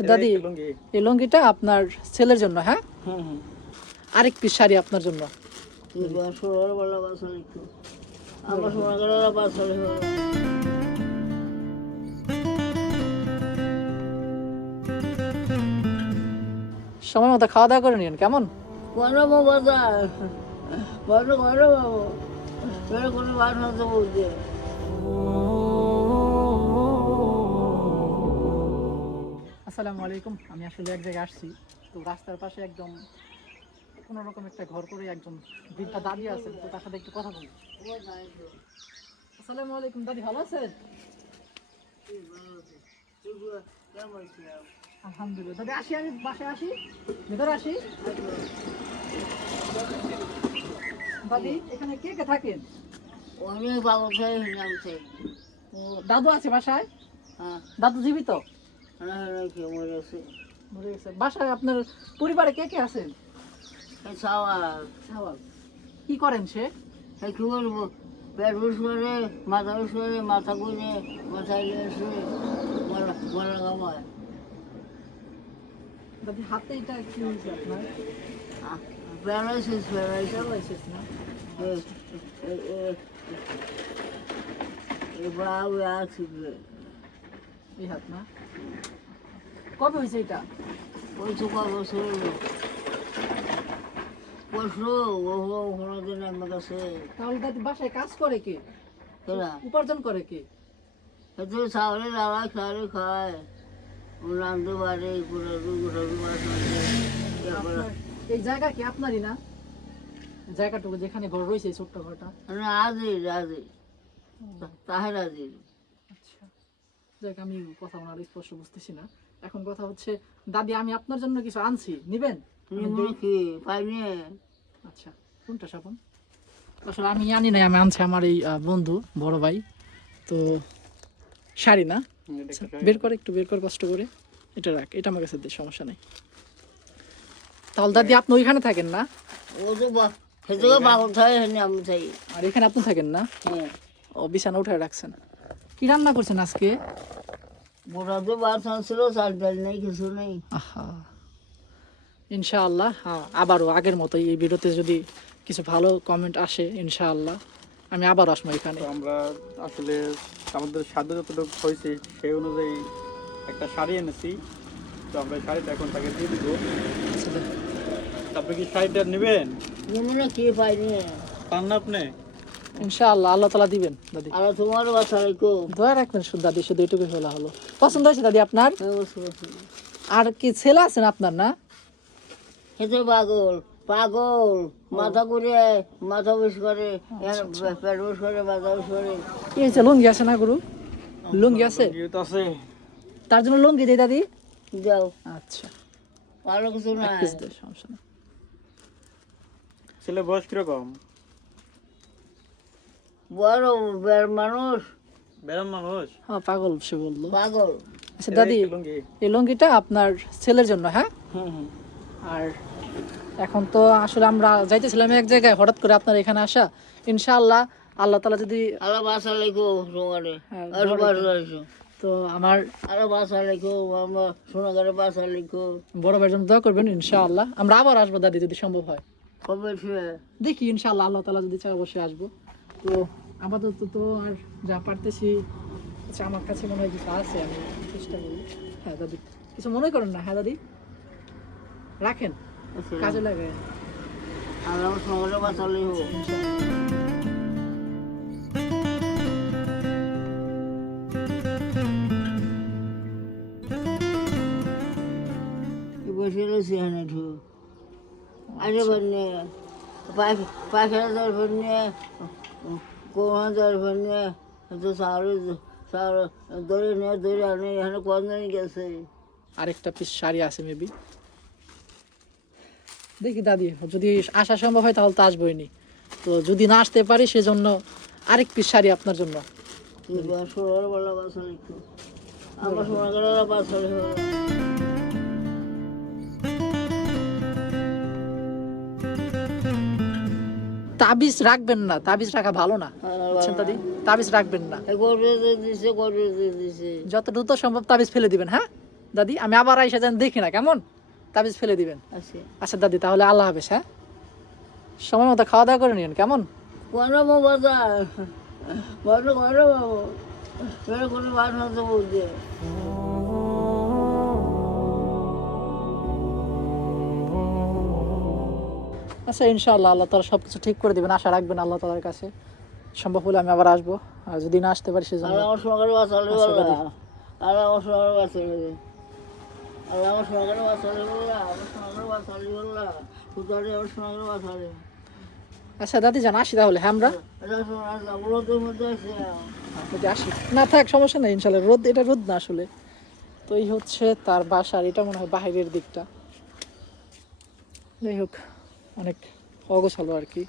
আচ্ছা দাদি, এই লুঙ্গিটা আপনার ছেলের জন্য, হ্যাঁ? আরেক পিস শাড়ি আপনার জন্য। সময় মতো খাওয়া দাওয়া করে নিন, কেমন? আসসালামু আলাইকুম। আমি আসলে এক জায়গায় আসছি, তো রাস্তার পাশে একদম কোনো রকম একটা ঘর করে একজন বৃদ্ধা দাদি আছেন, তো তার সাথে একটু কথা বলি। আসসালামু আলাইকুম দাদি, ভালো আছেন? আলহামদুলিল্লাহ। দাদি আসি, আমি বাসায় আসি, ভেতরে আসি। দাদি এখানে কে কে থাকেন? ও, দাদু আছে বাসায়? দাদু জীবিত? মরে গেছে। বাসায় আপনার পরিবারে কে কে আছেন? সাওয়াল। কি করেন সে? কি বলবো, পেট উস করে, মাথা উস করে, মাথা গুঁজে, মাথায় এসে গলা গামায়। দাদি হাতে এটা কি হয়েছে আপনার? প্যারালাইসিস প্যারালাইসিস না? এই হাত না? কবে হয়েছে এটা? ওই তো কয় বছর হলো। পরশু কোনোদিন আমার কাছে তাহলে দাদি বাসায় কাজ করে কে? কেনা উপার্জন করে কে? এত চাউলে লাড়া খাওয়ালে খায়, রান্ধতে পারে, আপনার এই জায়গা কি আপনারই না? জায়গাটুকু যেখানে ঘর রয়েছে, এই ছোট্ট ঘরটা? আজির তাহের আজির। আচ্ছা, যাক, আমি কথা ওনার স্পষ্ট বুঝতেছি না। এখন কথা হচ্ছে দাদি, আমি আপনার জন্য কিছু আনছি, নিবেন? কি পাইনি? আচ্ছা, কোনটা সাবন? আসলে আমি আনি নাই, আমি আনছি আমার এই বন্ধু, বড় ভাই। তো শাড়ি না? আচ্ছা, বের করে, একটু বের করে কষ্ট করে। এটা রাখ, এটা আমার কাছে দে, সমস্যা নেই। তাহলে দাদি আপনি ওইখানে থাকেন না? ও তো সেদিকে বাগল থাকে, আমি থাকি। আর এখানে আপনি থাকেন না? ও, বিছানা উঠে রাখছেন। কি রান্না করছেন আজকে? মোটা তো ভাত ছিল, চাল ডাল নেই, কিছু নেই। আহা, ইনশাআল্লাহ আবারও আগের মতোই এই ভিডিওতে যদি কিছু ভালো কমেন্ট আসে, ইনশাআল্লাহ আমি আবার আসবো এখানে। আমরা আসলে আমাদের সাধ্য যতটুকু হয়েছে সেই অনুযায়ী একটা শাড়ি এনেছি, তো আমরা এই শাড়িটা এখন তাকে দিয়ে দিব। আপনি কি শাড়িটা নেবেন? না, কি পাইনি। পান না আপনি? ইনশাআল্লাহ আল্লাহ তাআলা দিবেন দাদি। আর তোমারও বাচ্চা রেখো, দোয়া রাখবেন শুধু দাদি, শুধু এইটুকু হলে হলো। পছন্দ হয়েছে দাদি আপনার? আর কি ছেলে আছেন আপনার না? খেতে পাগল পাগল, মাথা ঘুরে, মাথা বিষ করে, পেট বিষ করে, মাথা বিষ করে। কি হয়েছে, লুঙ্গি আছে না গুরু? লুঙ্গি আছে? তো আছে। তার জন্য লুঙ্গি দেই দাদি। যাও, আচ্ছা, ভালো কিছু না। সমস্যা নেই। ছেলে বয়স কিরকম? বড় বের মানুষ, বেরাম মানুষ? হ্যাঁ, পাগল সে বললো। পাগল। আচ্ছা দাদি, এই লুঙ্গিটা আপনার ছেলের জন্য, হ্যাঁ? আর এখন তো আসলে আমরা যাইতেছিলাম এক জায়গায়, হঠাৎ করে আপনার এখানে আসা। ইনশাআল্লাহ আল্লাহ তাআলা যদি আরো বাসা লেখো তোমারে, হ্যাঁ, আরো বাসা লেখো, তো আমার আরো বাসা লেখো, আমরা সোনাগারে বাসা লেখো। বড় ভাইয়ের জন্য দোয়া করবেন। ইনশাআল্লাহ আমরা আবার আসবো দাদি, যদি সম্ভব হয়। কবে শুয়ে দেখি, ইনশাআল্লাহ আল্লাহ তাআলা যদি চায় অবশ্যই আসবো। তো আপাতত তো আর যা পারতেছি, আচ্ছা আমার কাছে মনে হয় কিছু আছে, আমি চেষ্টা করি। হ্যাঁ দাদি, কিছু মনে করেন না? হ্যাঁ দাদি, রাখেন, কাজে লাগে। আর আমার সোনাগারে বাসা লেখো। বসে রয়েছে এখানে ঢু আরে বন্যে পাখিরা দর বন্যে, কোমা দর বন্যে, তো দৌড়ে নিয়ে দৌড়ে আনে, এখানে কজন গেছে। আরেকটা পিস শাড়ি আছে মেবি, দেখি দাদি যদি আসা সম্ভব হয় তাহলে তো আসবোই নি। তো যদি না আসতে পারি সেজন্য আরেক পিস শাড়ি আপনার জন্য। সোনার বেলা বাসা লিখো, আমার সোনাগারে বাসা লিখো। তাবিজ রাখবেন না, তাবিজ রাখা ভালো না, বুঝছেন দাদি? তাবিজ রাখবেন না, দিছে যত দ্রুত সম্ভব তাবিজ ফেলে দিবেন। হ্যাঁ, দাদি, আমি আবার আইসা যেন দেখি না, কেমন? তাবিজ ফেলে দিবেন। আচ্ছা আচ্ছা দাদি, তাহলে আল্লাহ হাফেজ। হ্যাঁ, সময় মতো খাওয়া দাওয়া করে নিন, কেমন? গরমও বাজার বড় গরম বেরো কোনো বার হতে বলছে। আচ্ছা, ইনশাআল্লাহ আল্লাহ তাআলা সব কিছু ঠিক করে দিবেন, আশা রাখবেন আল্লাহ তাআলার কাছে। সম্ভব হলে আমি আবার আসবো, আর যদি না আসতে পারি সেজন্য আল্লাহ আমার সঙ্গে বাঁচালে আচ্ছা, বললা, দাদি। আল্লাহ আমার সঙ্গে বাঁচালে, আল্লাহ আমার সঙ্গে বাঁচালে বললা, আমার সঙ্গে বাঁচালে বললা, পুতারে আমার সঙ্গে বাঁচালে। আচ্ছা দাদি জান, আসি তাহলে। হ্যাঁ, আমরা রোদের মধ্যে আছে যদি আসি, না থাক সমস্যা নেই ইনশাআল্লাহ। রোদ, এটা রোদ না আসলে, তো এই হচ্ছে তার বাসার, এটা মনে হয় বাইরের দিকটা। যাই হোক, অনেক অগোছালো আর কি।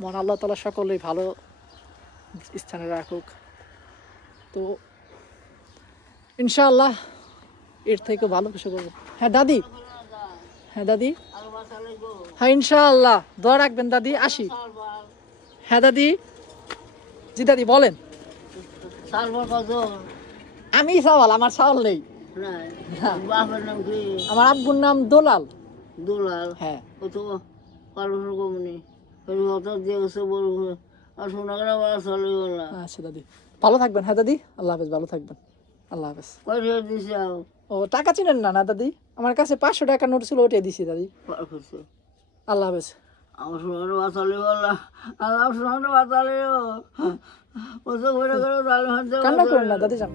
মন আল্লাহ তাআলা সকলেই ভালো স্থানে রাখুক। তো ইনশাআল্লাহ এর থেকে ভালো কিছু করবো। হ্যাঁ দাদি, হ্যাঁ দাদি, আর বাঁচালে গো হ্যাঁ ইনশাআল্লাহ দোয়া রাখবেন দাদি। আসি। হ্যাঁ দাদি। জি দাদি বলেন। সালবার কত আমি সওয়াল, আমার সওয়াল নেই। নাই না। বাপের নাম কি? আমার আব্বুর নাম দোলাল। দুলাল। হ্যাঁ। ও তো কারোর কমনি অত দিয়েছে বলবো আর শোনা গেলে বাঁচালে বললা। আচ্ছা দাদি, ভালো থাকবেন। হ্যাঁ দাদি, আল্লাহ হাফেজ, ভালো থাকবেন। আল্লাহ হাফেজ। কয়টা দিছে ও টাকা চিনেন না? না দাদি, আমার কাছে 500 টাকা নোট ছিল, ওটাই দিছি দাদি। করছে আল্লাহ হাফেজ। আমার শোনানো বাঁচালে বললা, আমার শোনানো বাঁচালে ও তো ঘুরে ঘুরে তালে হাতে কান্না করেন না দাদি যান।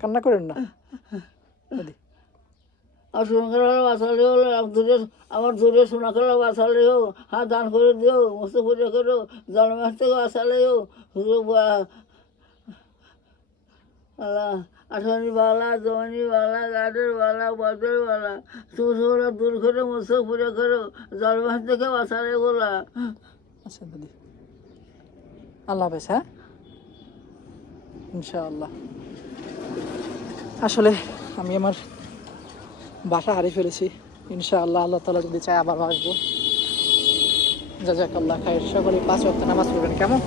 কান্না করেন না দাদি। আর শোনা খেলা বাঁচালে হলো আমার দূরে শোনা খেলা বাঁচালেও হাত দান করে দিও, মস্ত পুজো করো, জন্মাস থেকে বাঁচালেও আল্লাহ আসানি বালা, জমানি বালা, গাডের বালা, বটের বালা, তুমরা দূর করে মস্ত পুজো করো, জন্মাস থেকে বাঁচালে বলা। আচ্ছা দাদি, আল্লাহ হাফেজ। হ্যাঁ ইনশাআল্লাহ। আসলে আমি আমার বাসা হারিয়ে ফেলেছি। ইনশাআল্লাহ আল্লাহ তাআলা যদি চায় আবার আসবো। জাযাকাল্লাহ খাইর। সকলে 5 ওয়াক্ত নামাজ পড়বেন, কেমন?